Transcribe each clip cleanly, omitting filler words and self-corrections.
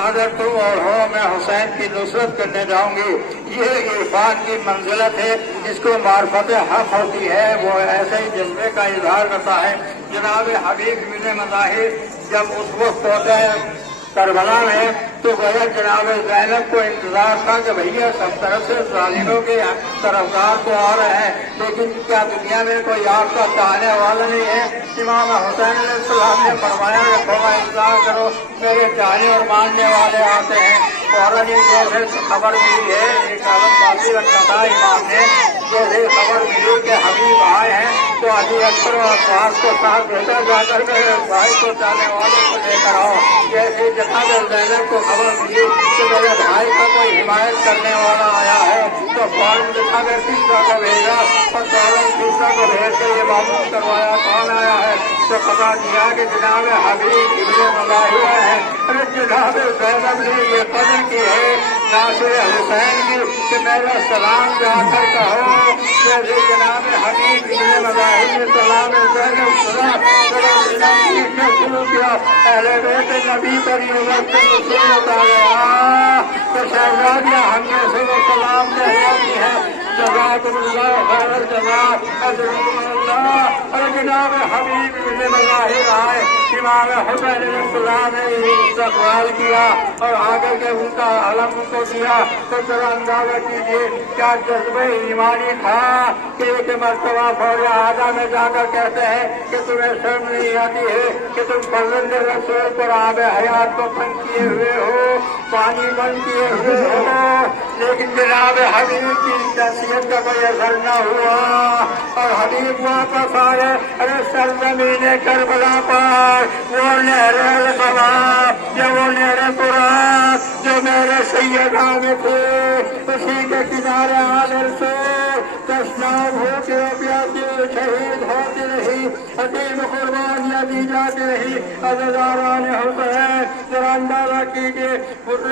اگر تم اور ہو میں حسین کی نصرت کرنے جاؤں گی. یہ عرفان کی منزلت ہے، جس کو معرفت حق ہوتی ہے وہ ایسے ہی جذبے کا اظہار کرتا ہے. جناب حبیب بن مظاہر جب اس وقت ہوتا ہے کربلا میں تو گویا جناب زینب کو انتظار تھا کہ بھیا سب طرف سے ظالموں کے طرفدار تو آ رہے ہیں، لیکن کیا دنیا میں کوئی آپ کا چاہنے والا نہیں ہے؟ امام حسین علیہ السلام نے فرمایا کہ تھوڑا انتظار کرو، میرے چاہنے اور ماننے والے آتے ہیں. فوراً جیسے خبر ملی ہے، ایک عالم باقی رکھا تھا امام نے، جیسے خبر ملی کہ حبیب آئے ہیں تو علی اکبر اور عباس کو ساتھ بھیجا جا کر میرے بھائی کو چاہنے والے کو لے کر آؤ. جیسے جناب زینب کو خبر ملی کہ میرے بھائی کا کوئی حمایت کرنے والا آیا ہے تو فوراً جناب تیسرا کو بھیجا اور فوراً تیسرا کو بھیج کے یہ معلوم کروایا کون آیا ہے تو پتا کیا کہ جناب حبیب ابن مظاہر ہے. ارے جناب زینب نے یہ قدر کی ہے ناصر حسین کی کہ میرا سلام جا کر کہو. جیسے جناب حبیب ابن مظاہر نے سلام زینب سنا شروع کیا، پہلے بیٹے نبی پر یہ وقت مصیبت آ گیا تو شہزادیاں ہم نے سے وہ سلام دہراتی ہے. جزاکم اللہ خیر الجزا، اجرکم اللہ. اور جناب حبیب بن مظاہر آئے، امام حسین علیہ السلام نے استقبال کیا اور آگے کے ان کا علم کو دیا. تو ذرا اندازہ کیجیے کیا جذبہ ایمانی تھا کہ ایک مرتبہ فوج اعلیٰ میں جا کر کہتے ہیں کہ تمہیں شرم نہیں آتی ہے کہ تم فرزند رسول پر آب حیات کو بند کیے ہوئے ہو، پانی بند کیے ہوئے ہو، لیکن جناب حبیب کی شخصیت کا کوئی اثر نہ ہوا اور حبیب واپس آئے. ارے سرزمین کربلا پر وہ نہر الخواب یا وہ نہر فرات جو میرے سیدان تھے اسی کے کنارے عالم سے تشناب ہو کے پیاسی شہید ہوتی رہی، عظیم قربانیاں دی جاتی رہی. عزیزان حسین ذرا اندازہ کیجیے، حر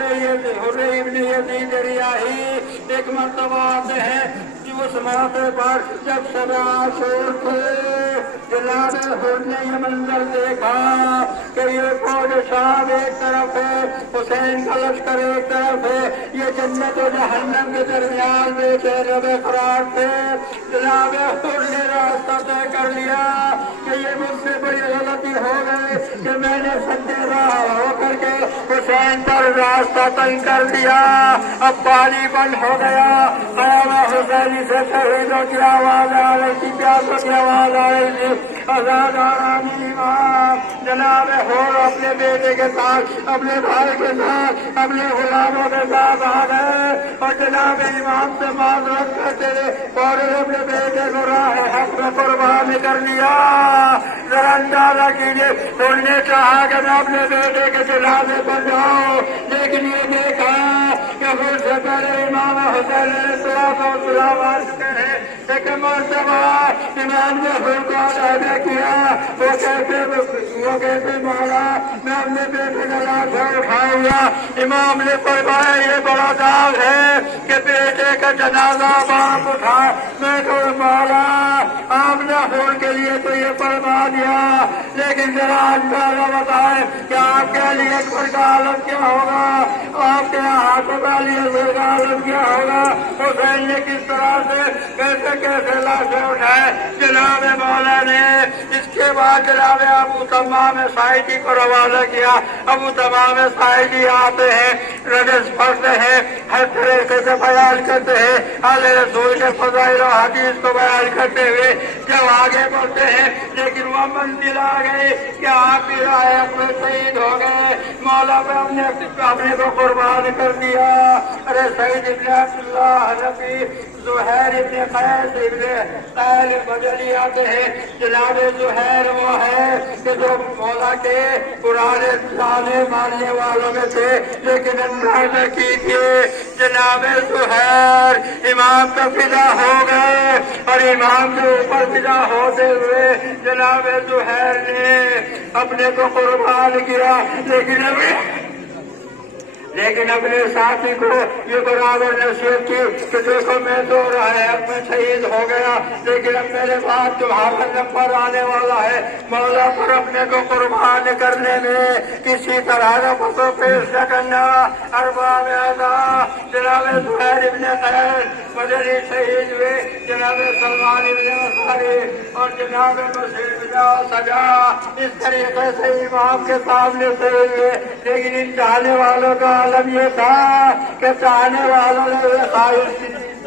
ابن یزید ریاحی ایک مرتبہ آتے ہیں کہ اس موقع پر جب شب عاشور تھے جناب حر نے یہ منظر دیکھا کہ یہ فوج شام ایک طرف ہے، حسین کا لشکر ایک طرف ہے، یہ جنت و جہنم کے درمیان میں شہر قرار تھے. جناب حر نے راستہ طے کر لیا کہ یہ مجھ سے بڑی غلطی ہو گئی کہ میں نے سجدے راہ ہو کر کے حسین پر راستہ تنگ کر دیا. اب پانی بند ہو گیا، قیام حسینی سے شہیدوں کی آواز آ رہی تھی، پیاسوں کی آواز آ رہی تھی. آزاداران امام جناب حر اپنے بیٹے کے ساتھ، اپنے بھائی کے ساتھ، اپنے غلاموں کے ساتھ آ گئے اور جناب امام سے معذرت کرتے اور اپنے بیٹے کو راہ حق میں قربان کر لیا. ذرا اندازہ کیجیے، انہوں نے کہا کہ میں اپنے بیٹے کے جنازے پر جاؤں، لیکن یہ دیکھا کہ خود سے پہلے امام حسین علیہ السلام آ چکے ہیں. ایک مرتبہ امام نے حر کو ادا کیا، وہ کہتے مولا میں اپنے بیٹے کا لاشا اٹھاؤں گا. امام نے فرمایا یہ بڑا داغ ہے کہ بیٹے کا جنازہ باپ اٹھا. میں تو مولا آپ نے حر کے لیے تو یہ فرما دیا، لیکن ذرا اندازہ بتائے کہ آپ کے علی اکبر کا عالم کیا ہوگا، آپ کے ہاتھوں کا علی اکبر کا عالم کیا ہوگا. حسین نے کس طرح سے کیسے لاشیں اٹھائے. جناب مولا نے اس کے بعد جناب ابو تمام سائدی کو روانہ کیا. ابو تمام سائدی آتے ہیں، رجز پڑھتے ہیں، ہر طریقے سے بیان کرتے ہیں، اہل رسول کے فضائل و حدیث کو بیان کرتے ہوئے جب آگے بڑھتے ہیں، لیکن وہ منزل آ گئی کہ آپ بھی راہ اپنے شہید ہو گئے. مولا پہ ہم نے اپنے کو قربان کر دیا. ارے سعید ابن عبداللہ حنفی، زہیر ابن قیس ابن قیل بجلی آتے ہیں. جناب زہیر وہ ہے کہ جو مولا کے پرانے تانے ماننے والوں میں تھے، لیکن اندازہ کیجیے جناب زہیر امام کا فدا ہو گئے اور امام کے اوپر فدا ہوتے ہوئے جناب زہیر نے اپنے کو قربان کیا. لیکن اپنے ساتھی کو یہ برابر نصیحت کی کہ دیکھو میں تو رہا ہے، اب میں شہید ہو گیا، لیکن اب میرے بعد تمہارا نمبر آنے والا ہے، مولا پر اپنے کو قربان کرنے میں کسی طرح کا پیش نہ کرنا۔ ارباب اعظم جناب زہیر ابن قیس مدنی شہید ہوئے، جناب سلمان ابن انصاری اور جناب مسلم بن سجا اس طریقے سے امام کے سامنے سے ہوئے، لیکن ان چاہنے والوں کا عالم یہ تھا کہ چاہنے والوں نے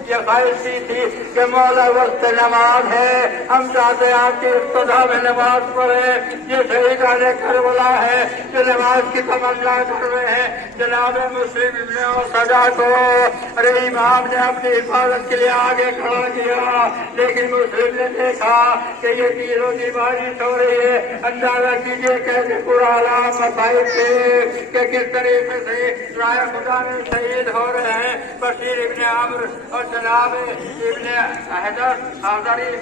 یہ خواہش کی تھی کہ مولا وقت نماز ہے، ہم چاہتے ہیں آپ کی ابتدا میں نماز پڑھے، یہ شہیدان کربلا ہے جو نماز کی تمنا کر رہے ہیں۔ جناب مسلم ابن سجا کو ارے امام نے اپنی حفاظت کے لیے آگے کھڑا کیا، لیکن مسلم نے دیکھا کہ یہ تیروں کی بارش ہو رہی ہے۔ اندازہ کیجیے کیسے پرانا مسائل تھے کہ کس طریقے سے رائے خدا میں شہید ہو رہے ہیں۔ بشیر ابن عمرو اور جناب ابن حیدر حاضری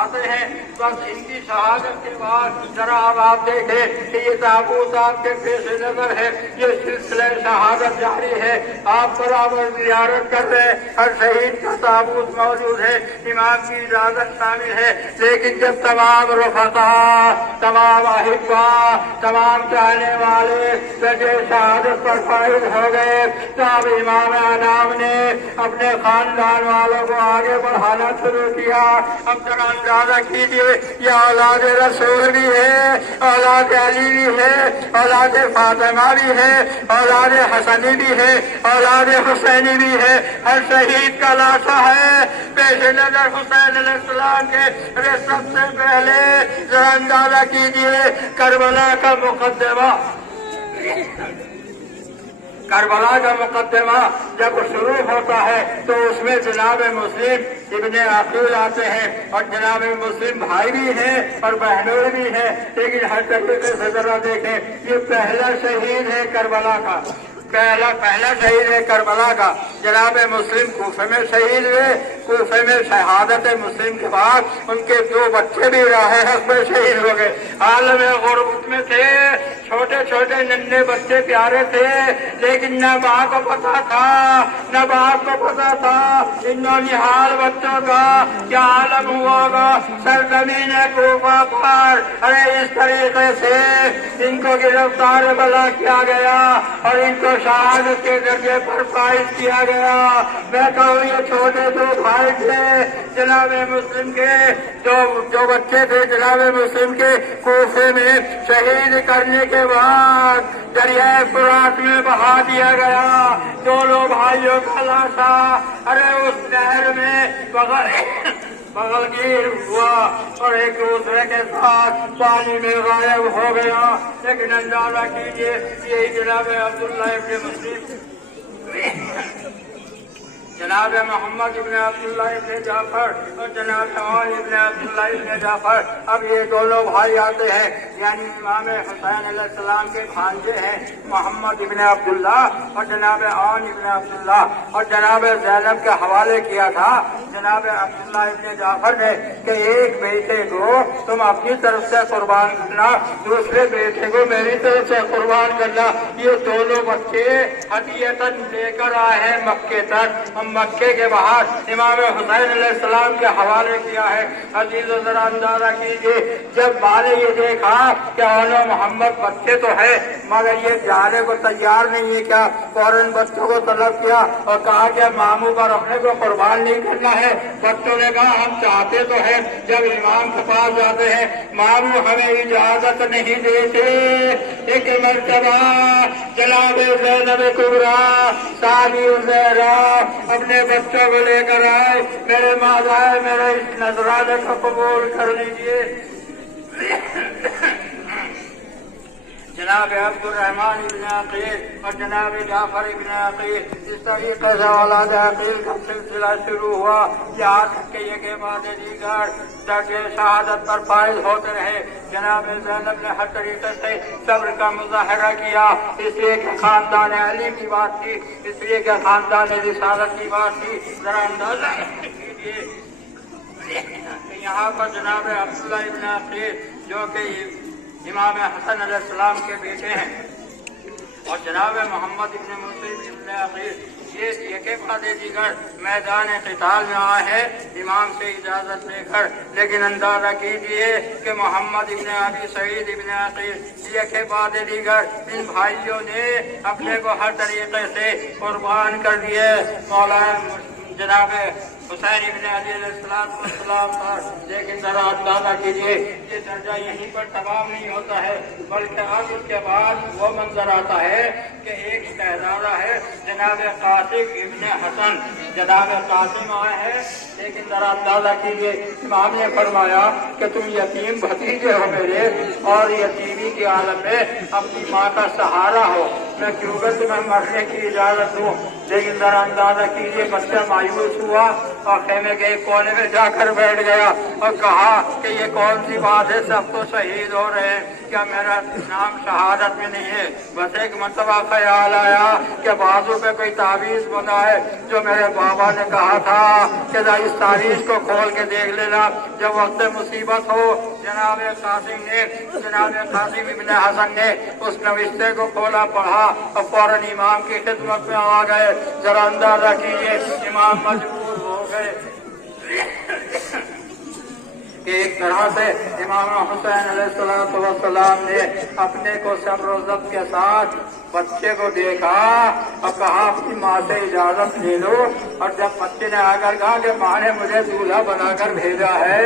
آتے ہیں، بس ان کی شہادت کے بعد ذرا اب آپ دیکھیں کہ یہ تابوت آپ کے پیش نظر ہے، یہ سلسلہ شہادت جاری ہے، آپ برابر زیارت کر رہے ہیں، ہر شہید کا تابوت موجود ہے، امام کی اجازت شامل ہے۔ لیکن جب تمام رفقا، تمام احبا، تمام چاہنے والے سجے شہادت پر فائز ہو گئے تو اب امام انعام نے اپنے خاندان والوں کو آگے بڑھانا شروع کیا۔ اب ذرا اندازہ کیجیے یہ اولاد رسول بھی ہے، اولاد علی بھی ہے، اولاد فاطمہ بھی ہے، اولاد حسنی بھی ہے، اولاد حسینی بھی ہے، ہر شہید کا لاشا ہے پیش نظر حسین علیہ السلام کے۔ سب سے پہلے ذرا اندازہ کیجیے کربلا کا مقدمہ، کربلا کا مقدمہ جب شروع ہوتا ہے تو اس میں جناب مسلم ابن عقیل آتے ہیں اور جناب مسلم بھائی بھی ہیں اور بہنوئی بھی ہیں، لیکن ہر طریقے سے ذرا دیکھیں یہ پہلا شہید ہے کربلا کا، پہلا شہید ہے کربلا کا۔ جناب مسلم کوفے میں شہید ہوئے، کوفے میں شہادت مسلم کے بعد ان کے دو بچے بھی راہ حق میں شہید ہو گئے، عالم غربت میں تھے، چھوٹے چھوٹے ننھے بچے پیارے تھے، لیکن نہ ماں کو پتا تھا نہ باپ کو پتا تھا ان ننھال بچوں کا کیا عالم ہوا گا سرزمین کوفہ پر۔ ارے اس طریقے سے ان کو گرفتار بلا کیا گیا اور ان کو شہادت کے درجے پر فائز کیا گیا۔ میں کہوں یہ چھوٹے دو بھائی تھے جناب مسلم کے، جو بچے تھے جناب مسلم کے کوفے میں شہید کرنے کے بعد دریائے فرات میں بہا دیا گیا۔ دونوں بھائیوں کا لاشا ارے اس نہر میں بغل گیر ہوا اور ایک دوسرے کے ساتھ پانی میں غائب ہو گیا۔ لیکن اندازہ کیجیے یہی جناب عبداللہ ابن مسلم، جناب محمد ابن عبداللہ ابن جعفر اور جناب عون ابن عبداللہ ابن جعفر، اب یہ دونوں بھائی آتے ہیں، یعنی امام حسین علیہ السلام کے بھانجے ہیں محمد ابن عبداللہ اور جناب عون ابن عبداللہ، اور جناب زینب کے حوالے کیا تھا جناب عبداللہ ابن جعفر نے کہ ایک بیٹے کو تم اپنی طرف سے قربان کرنا، دوسرے بیٹے کو میری طرف سے قربان کرنا۔ یہ دونوں بچے ہدیتاً لے کر آئے ہیں مکے تک، ہم مکے کے باہر امام حسین علیہ السلام کے حوالے کیا ہے۔ عزیزو ذرا اندازہ کیجیے جب ماں نے یہ دیکھا کہ اولو محمد بچے تو ہے مگر یہ جانے کو تیار نہیں ہے، کیا فوراً بچوں کو طلب کیا اور کہا کہ ماموں پر اپنے کو قربان نہیں کرنا ہے۔ بچوں نے کہا ہم چاہتے تو ہیں، جب امام کے پاس جاتے ہیں ماموں ہمیں اجازت نہیں دیتے۔ ایک مرتبہ جناب زینب کبریٰ ثانی الزہرا اپنے بچوں کو لے کر آئے، میرے ماضائے میرے اس نذرانے کو قبول کر لیجیے۔ جناب عبد الرحمن ابن عقیل اور جناب جعفر ابن عقیل، اس طریقے سے اولاد عقیل کا سلسلہ شروع ہوا، یہاں تک کہ یہ بعد دیگر درجے شہادت پر فائز ہوتے رہے۔ جناب زینب نے ہر طریقے سے صبر کا مظاہرہ کیا، اس لیے کہ خاندان علی کی بات تھی، اس لیے کہ خاندان رسالت کی بات تھی۔ ذرا اندازہ کیجیے کہ یہاں پر جناب عبداللہ ابن عقیل جو کہ امام حسن علیہ السلام کے بیٹے ہیں، اور جناب محمد ابن مسلم ابن عقیل یہ کے بعد دیگر میدان قتال میں آئے ہیں امام سے اجازت لے کر، لیکن اندازہ کیجیے کہ محمد ابن ابی سعید ابن عقیل یہ کے بعد دیگر ان بھائیوں نے اپنے کو ہر طریقے سے قربان کر دیے مولانا جناب حسین ابن علی علیہ السلام پر۔ لیکن ذرا اندازہ کیجیے یہ درجہ یہیں پر تمام نہیں ہوتا ہے، بلکہ اب اس کے بعد وہ منظر آتا ہے کہ ایک شہزادہ ہے جناب قاسم ابن حسن، جناب قاسم آئے ہیں، لیکن ذرا اندازہ کیجیے امام نے فرمایا کہ تم یتیم بھتیجے ہو میرے اور یتیمی کے عالم میں اپنی ماں کا سہارا ہو، میں کیوں کر تمہیں مرنے کی اجازت دوں؟ لیکن ذرا اندازہ کیجیے بچہ مایوس ہوا اور خیمے کے ایک کونے میں جا کر بیٹھ گیا اور کہا کہ یہ کون سی بات ہے، سب تو شہید ہو رہے ہیں، کیا میرا نام شہادت میں نہیں ہے؟ بس ایک مرتبہ خیال آیا کہ بازو پہ کوئی تعویذ بنا ہے جو میرے بابا نے کہا تھا کہ اس تعویذ کو کھول کے دیکھ لینا جب وقت مصیبت ہو۔ جناب قاسم ابن حسن نے اس نوشتے کو کھولا، پڑھا اور فوراً امام کی خدمت میں آ گئے۔ ذرا اندازہ کیجیے امام مجبور ہو گئے کہ ایک طرح سے امام حسین علیہ السلام نے اپنے کو صبر و ضبط کے ساتھ بچے کو دیکھا اور کہا اپنی ماں سے اجازت لے لو، اور جب بچے نے آ کر کہا کہ ماں نے مجھے دولہا بنا کر بھیجا ہے،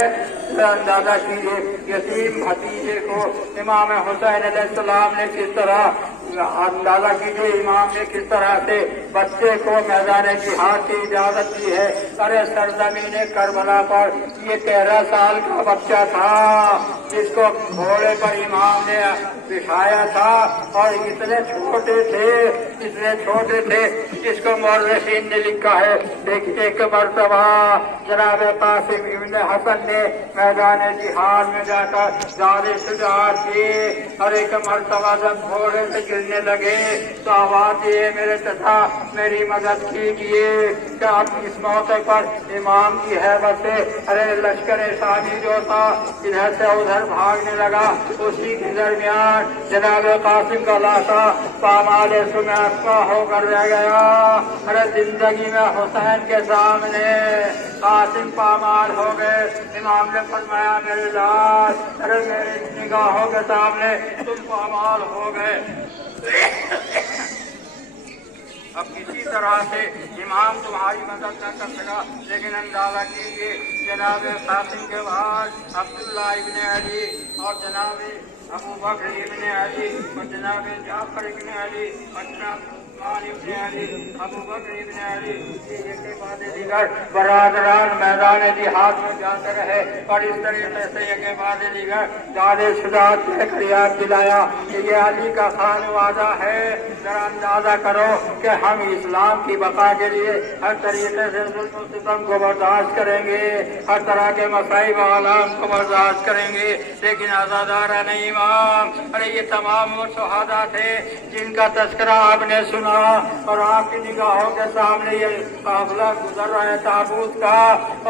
تو اندازہ کیجیے یتیم بھتیجے کو امام حسین علیہ السلام نے کس طرح، اندازہ کیجیے امام نے کس طرح سے بچے کو میدان جہاد کی اجازت دی ہے۔ ارے سرزمین کربلا پر یہ 13 سال کا بچہ تھا جس کو گھوڑے پر امام نے بٹھایا تھا، اور اتنے چھوٹے تھے جس کو مورخین نے لکھا ہے۔ ایک مرتبہ جناب قاسم ابن حسن نے میدان جہاد میں جا کر زیادہ شجاعت کی، اور ایک مرتبہ جب گھوڑے سے گرنے لگے تو آواز دیے میرے چچا میری مدد کیجیے کہ اب اس موقع پر امام کی حیبت سے ارے لشکر ثانی جو تھا ادھر سے ادھر بھاگنے لگا۔ اسی کے درمیان جناب قاسم کا لاشا پامال سمیاسپا ہو کر رہ گیا۔ ارے زندگی میں حسین کے سامنے قاسم پامال ہو گئے۔ امام نے فرمایا میرے لال، ارے میری نگاہوں کے سامنے تم پامال ہو گئے۔ اب کسی طرح سے امام تمہاری مدد نہ کر سکا، لیکن اندازہ کیجیے جناب قاسم کے بعد عبداللہ ابن علی اور جناب ابو بکر ابن علی اور جناب جعفر ابن علی اور جناب ابن علی ابو بکر ابن علی کے بعد دیگر برادران میدان جہاد میں جاتے رہے، اور اس طریقے سے یہ بعد دیگر زیادہ شجاعت کہہ کر یاد دلایا کہ یہ علی کا خانوادہ ہے۔ ذرا اندازہ کرو کہ ہم اسلام کی بقا کے لیے ہر طریقے سے ظلم و ستم کو برداشت کریں گے، ہر طرح کے مصائب آلام کو برداشت کریں گے، لیکن آزادارانہ امام، ارے یہ تمام وہ شہداء تھے جن کا تذکرہ آپ نے سنا، اور آپ کی نگاہوں کے سامنے یہ قافلہ گزر رہا ہے تابوت کا،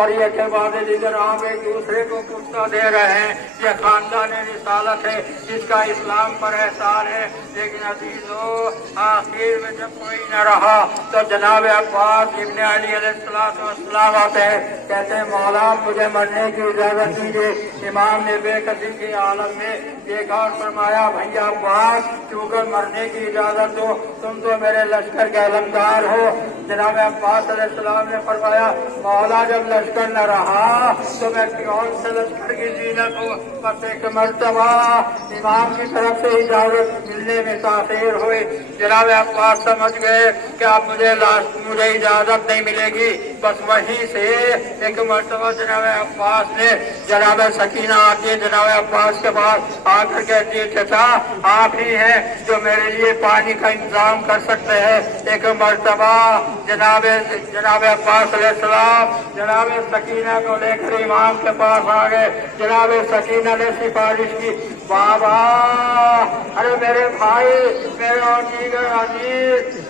اور یہ کے بعد دیگر آپ ایک دوسرے کو پختہ دے رہے ہیں۔ یہ خاندان رسالت ہے جس کا اسلام پر احسان ہے، لیکن عزیزو آخر میں جب کوئی نہ رہا تو جناب عباس ابن علی علیہ السلام آتے ہیں، کہتے ہیں مولا مجھے مرنے کی اجازت دیجیے۔ امام نے بے قدری کے عالم میں دیکھا اور فرمایا بھیا عباس چونکہ مرنے کی اجازت دو، تم تو میرے لشکر کے علمدار ہو۔ جناب عباس علیہ السلام نے فرمایا مولا جب لشکر نہ رہا تو میں کون سے لشکر کی زینت ہوں؟ بس ایک مرتبہ امام کی طرف سے اجازت ملنے میں تاخیر ہوئی۔ جناب عباس سمجھ گئے کہ اب مجھے اجازت نہیں ملے گی، بس وہیں سے ایک مرتبہ جناب عباس نے جناب سکینہ آتی ہے جناب عباس کے پاس آ کر کہتی ہے چچا آپ ہی ہیں جو میرے لیے پانی کا انتظام کر سکتے ہیں۔ ایک مرتبہ جناب عباس علیہ السلام جناب سکینہ کو لے کر امام کے پاس آ گئے۔ جناب سکینہ نے سفارش کی بابا ارے میرے بھائی میرے اور دیگر عزیز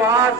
5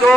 2